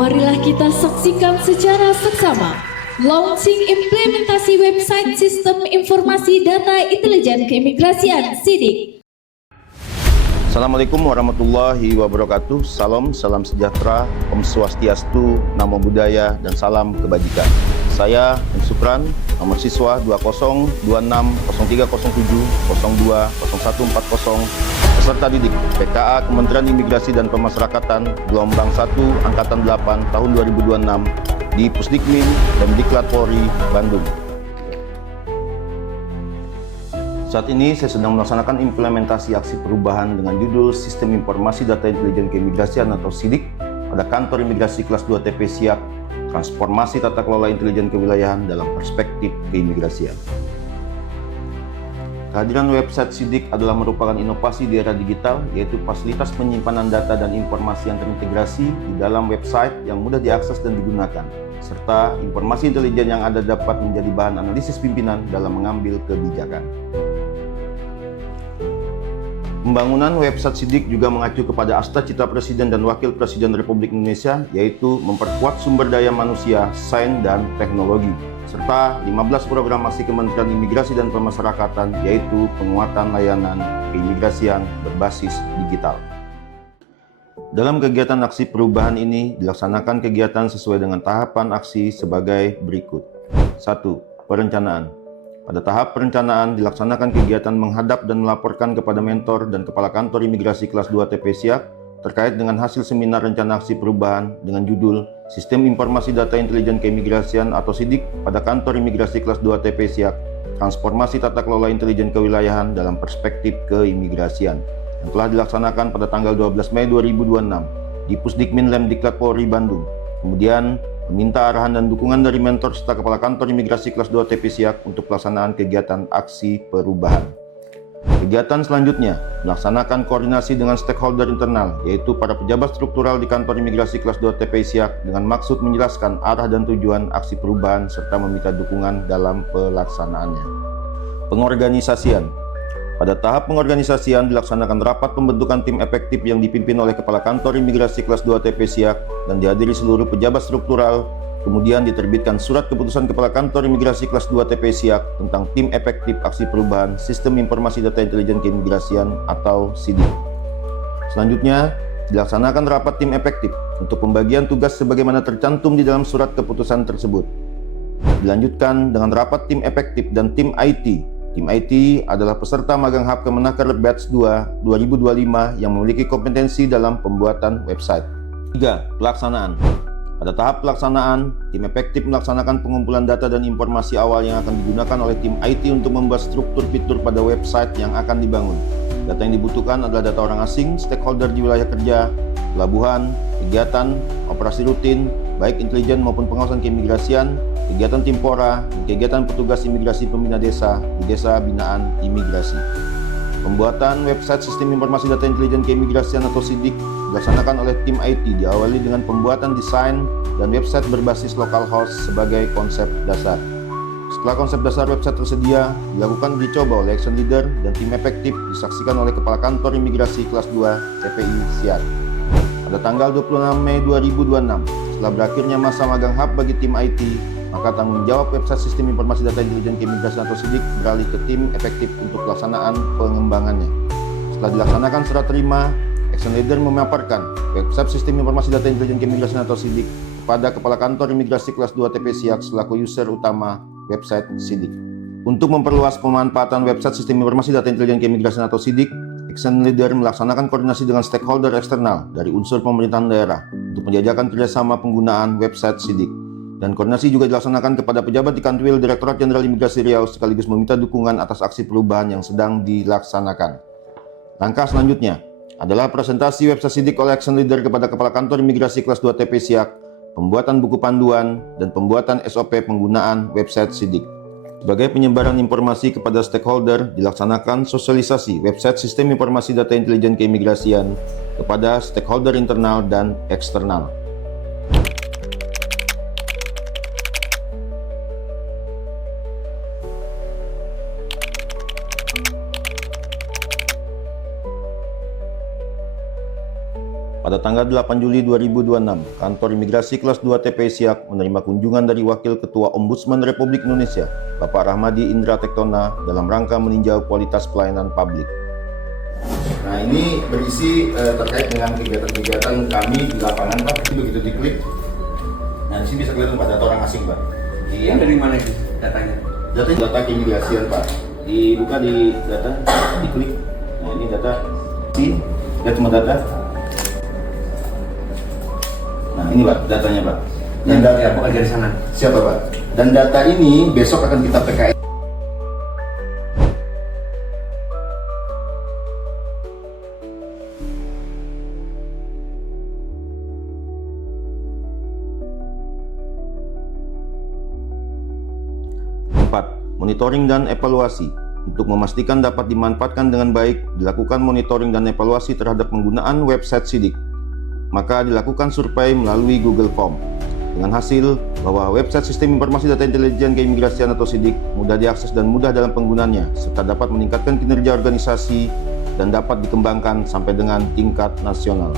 Marilah kita saksikan secara seksama launching implementasi website Sistem Informasi Data Intelijen Keimigrasian SIDIK. Assalamualaikum warahmatullahi wabarakatuh. Salam sejahtera, Om Swastiastu, Namo Buddhaya, dan salam kebajikan. Saya Supran, nomor siswa 20-0307-02-0140, peserta didik PKA Kementerian Imigrasi dan Pemasyarakatan gelombang 1 Angkatan 8 tahun 2026 di Pusdikmin Lemdiklat Polri, Bandung. Saat ini saya sedang melaksanakan implementasi aksi perubahan dengan judul Sistem Informasi Data Intelijen Keimigrasian atau SIDIK pada Kantor Imigrasi Kelas 2 TP Siak, transformasi tata kelola intelijen kewilayahan dalam perspektif keimigrasian. Kehadiran website SIDIK adalah merupakan inovasi di era digital, yaitu fasilitas penyimpanan data dan informasi yang terintegrasi di dalam website yang mudah diakses dan digunakan, serta informasi intelijen yang ada dapat menjadi bahan analisis pimpinan dalam mengambil kebijakan. Pembangunan website SIDIK juga mengacu kepada Asta-Cita Presiden dan Wakil Presiden Republik Indonesia, yaitu memperkuat sumber daya manusia, sains, dan teknologi, serta 15 programasi Kementerian Imigrasi dan Pemasyarakatan, yaitu penguatan layanan keimigrasian berbasis digital. Dalam kegiatan aksi perubahan ini dilaksanakan kegiatan sesuai dengan tahapan aksi sebagai berikut. 1. Perencanaan. Pada tahap perencanaan dilaksanakan kegiatan menghadap dan melaporkan kepada mentor dan Kepala Kantor Imigrasi Kelas 2 TP Siak terkait dengan hasil seminar rencana aksi perubahan dengan judul Sistem Informasi Data Intelijen Keimigrasian atau SIDIK pada Kantor Imigrasi Kelas 2 TP Siak, transformasi tata kelola intelijen kewilayahan dalam perspektif keimigrasian, yang telah dilaksanakan pada tanggal 12 Mei 2026 di Pusdikmin Lemdiklat Polri, Bandung. Kemudian meminta arahan dan dukungan dari mentor serta Kepala Kantor Imigrasi Kelas 2 TP Siak untuk pelaksanaan kegiatan aksi perubahan. Kegiatan selanjutnya melaksanakan koordinasi dengan stakeholder internal, yaitu para pejabat struktural di Kantor Imigrasi Kelas 2 TP Siak dengan maksud menjelaskan arah dan tujuan aksi perubahan serta meminta dukungan dalam pelaksanaannya. Pengorganisasian. Pada tahap pengorganisasian dilaksanakan rapat pembentukan tim efektif yang dipimpin oleh Kepala Kantor Imigrasi Kelas 2 TP Siak dan dihadiri seluruh pejabat struktural. Kemudian diterbitkan surat keputusan Kepala Kantor Imigrasi Kelas 2 TP Siak tentang tim efektif aksi perubahan Sistem Informasi Data Intelijen Keimigrasian atau SIDIK. Selanjutnya dilaksanakan rapat tim efektif untuk pembagian tugas sebagaimana tercantum di dalam surat keputusan tersebut. Dilanjutkan dengan rapat tim efektif dan tim IT. Tim IT adalah peserta magang hub Kemenaker Batch 2 2025 yang memiliki kompetensi dalam pembuatan website. 3. Pelaksanaan. Pada tahap pelaksanaan, tim efektif melaksanakan pengumpulan data dan informasi awal yang akan digunakan oleh tim IT untuk membuat struktur fitur pada website yang akan dibangun. Data yang dibutuhkan adalah data orang asing, stakeholder di wilayah kerja, pelabuhan, kegiatan, operasi rutin, baik intelijen maupun pengawasan keimigrasian, kegiatan Timpora, dan kegiatan petugas imigrasi pembina desa di desa binaan imigrasi. Pembuatan website Sistem Informasi Data Intelijen Keimigrasian atau SIDIK dilaksanakan oleh tim IT, diawali dengan pembuatan desain dan website berbasis localhost sebagai konsep dasar. Setelah konsep dasar website tersedia, dilakukan uji coba oleh action leader dan tim efektif disaksikan oleh Kepala Kantor Imigrasi Kelas 2 TPI Siak. Pada tanggal 26 Mei 2026, setelah berakhirnya masa magang hub bagi tim IT, maka tanggung jawab website Sistem Informasi Data Intelijen Keimigrasian atau SIDIK beralih ke tim efektif untuk pelaksanaan pengembangannya. Setelah dilaksanakan serah terima, action leader memaparkan website Sistem Informasi Data Intelijen Keimigrasian atau SIDIK kepada Kepala Kantor Imigrasi Kelas 2 TP Siak selaku user utama website SIDIK. Untuk memperluas pemanfaatan website Sistem Informasi Data Intelijen Keimigrasian atau SIDIK, action leader melaksanakan koordinasi dengan stakeholder eksternal dari unsur pemerintahan daerah untuk menjajakan kerjasama penggunaan website SIDIK. Dan koordinasi juga dilaksanakan kepada pejabat di Kanwil Direktorat Jenderal Imigrasi Riau sekaligus meminta dukungan atas aksi perubahan yang sedang dilaksanakan. Langkah selanjutnya adalah presentasi website SIDIK oleh action leader kepada Kepala Kantor Imigrasi Kelas 2 TP Siak, pembuatan buku panduan, dan pembuatan SOP penggunaan website SIDIK. Sebagai penyebaran informasi kepada stakeholder, dilaksanakan sosialisasi website Sistem Informasi Data Intelijen Keimigrasian kepada stakeholder internal dan eksternal. Pada tanggal 8 Juli 2026, Kantor Imigrasi Kelas 2 TPI Siak menerima kunjungan dari Wakil Ketua Ombudsman Republik Indonesia, Bapak Rahmadi Indra Tektona, dalam rangka meninjau kualitas pelayanan publik. Nah, ini berisi terkait dengan kegiatan-kegiatan kami di lapangan, Pak. Itu begitu diklik. Nah, di sini bisa kelihatan Pak, data orang asing, Pak. Iya, dari mana sih datanya? Data keimigrasian, Pak. Dibuka di data, diklik. Nah, ini data. Lihat semua data. Nah, ini Pak, datanya Pak. Dan data apa dari sana? Siapa Pak? Dan data ini besok akan kita PKS. Monitoring dan evaluasi. Untuk memastikan dapat dimanfaatkan dengan baik, dilakukan monitoring dan evaluasi terhadap penggunaan website SIDIK. Maka dilakukan survei melalui Google Form. Dengan hasil bahwa website Sistem Informasi Data Intelijen Keimigrasian atau SIDIK mudah diakses dan mudah dalam penggunaannya, serta dapat meningkatkan kinerja organisasi dan dapat dikembangkan sampai dengan tingkat nasional.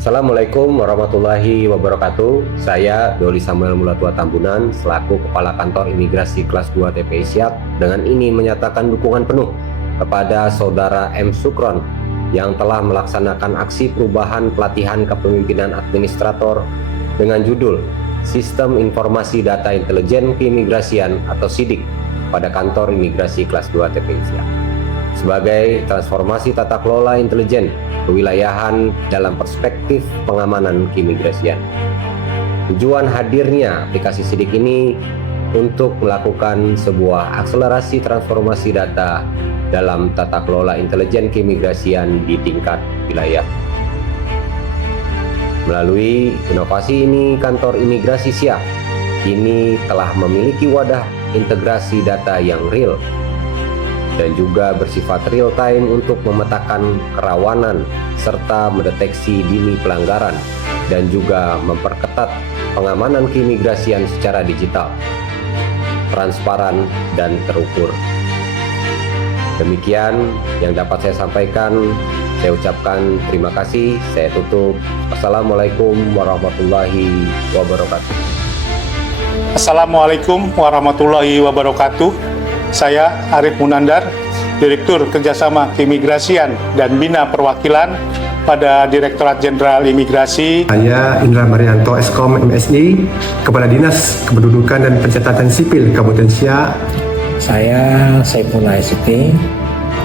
Assalamualaikum warahmatullahi wabarakatuh. Saya Doli Samuel Mulatua Tambunan selaku Kepala Kantor Imigrasi Kelas 2 TPI Siak dengan ini menyatakan dukungan penuh kepada Saudara M. Sukron yang telah melaksanakan aksi perubahan pelatihan kepemimpinan administrator dengan judul Sistem Informasi Data Intelijen Keimigrasian atau SIDIK pada Kantor Imigrasi Kelas 2 TPI Siak sebagai transformasi tata kelola intelijen kewilayahan dalam perspektif pengamanan keimigrasian. Tujuan hadirnya aplikasi SIDIK ini untuk melakukan sebuah akselerasi transformasi data dalam tata kelola intelijen keimigrasian di tingkat wilayah. Melalui inovasi ini, Kantor Imigrasi Siak kini telah memiliki wadah integrasi data yang real dan juga bersifat real time untuk memetakan kerawanan serta mendeteksi dini pelanggaran dan juga memperketat pengamanan keimigrasian secara digital, transparan dan terukur. Demikian yang dapat saya sampaikan. Saya ucapkan terima kasih. Saya tutup. Assalamualaikum warahmatullahi wabarakatuh. Assalamualaikum warahmatullahi wabarakatuh. Saya Arif Munandar, Direktur Kerjasama Keimigrasian dan Bina Perwakilan pada Direktorat Jenderal Imigrasi. Saya Indra Marianto, Eskom MSI, Kepala Dinas Kependudukan dan Pencatatan Sipil Kabupaten Siak. Saya Saifullah ST,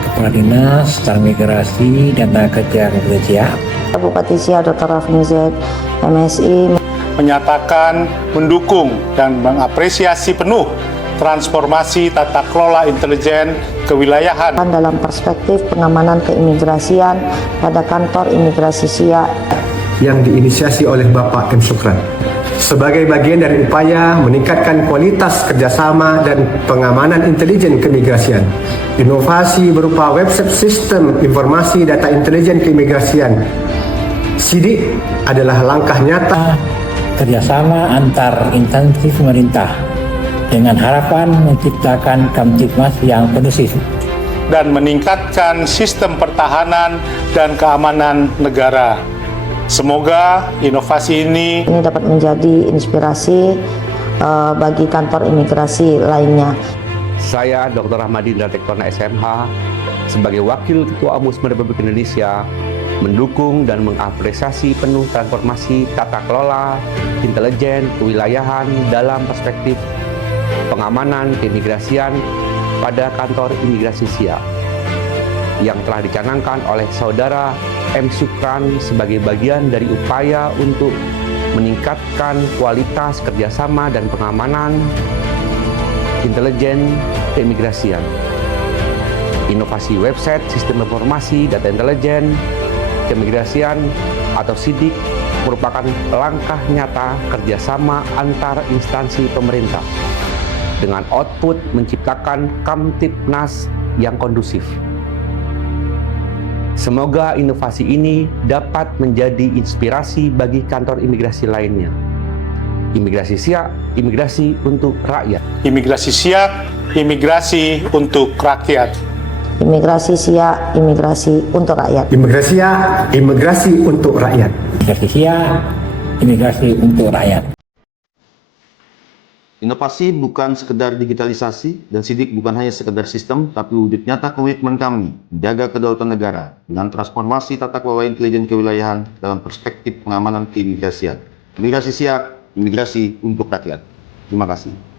Kepala Dinas Transmigrasi dan Tenaga Kerja Kabupaten Siak. Bupati Siak Dr. Rafni Z, MSI, menyatakan mendukung dan mengapresiasi penuh transformasi tata kelola intelijen kewilayahan dalam perspektif pengamanan keimigrasian pada Kantor Imigrasi Siak yang diinisiasi oleh Bapak M. Sukron sebagai bagian dari upaya meningkatkan kualitas kerjasama dan pengamanan intelijen keimigrasian. Inovasi berupa website Sistem Informasi Data Intelijen Keimigrasian SIDIK adalah langkah nyata kerjasama antar instansi pemerintah dengan harapan menciptakan Kamtibmas yang kondusif dan meningkatkan sistem pertahanan dan keamanan negara. Semoga inovasi ini dapat menjadi inspirasi bagi kantor imigrasi lainnya. Saya Dr. Rahmadi Indra Tektona SMH sebagai Wakil Ketua Ombudsman Republik Indonesia mendukung dan mengapresiasi penuh transformasi tata kelola intelijen kewilayahan dalam perspektif pengamanan keimigrasian pada Kantor Imigrasi Siak yang telah dicanangkan oleh Saudara M. Sukron sebagai bagian dari upaya untuk meningkatkan kualitas kerjasama dan pengamanan intelijen keimigrasian. Inovasi website Sistem Informasi Data Intelijen Keimigrasian atau SIDIK merupakan langkah nyata kerjasama antar instansi pemerintah dengan output menciptakan Kamtibnas yang kondusif. Semoga inovasi ini dapat menjadi inspirasi bagi kantor imigrasi lainnya. Imigrasi Siak, imigrasi untuk rakyat. Imigrasi Siak, imigrasi untuk rakyat. Imigrasi siap, imigrasi untuk rakyat. Imigrasi siap, imigrasi untuk rakyat. Imigrasi siap, imigrasi untuk rakyat. Inovasi bukan sekedar digitalisasi, dan SIDIK bukan hanya sekedar sistem, tapi wujud nyata komitmen kami menjaga kedaulatan negara dengan transformasi tata kelola intelijen kewilayahan dalam perspektif pengamanan keimigrasian. Imigrasi siap, imigrasi untuk rakyat. Terima kasih.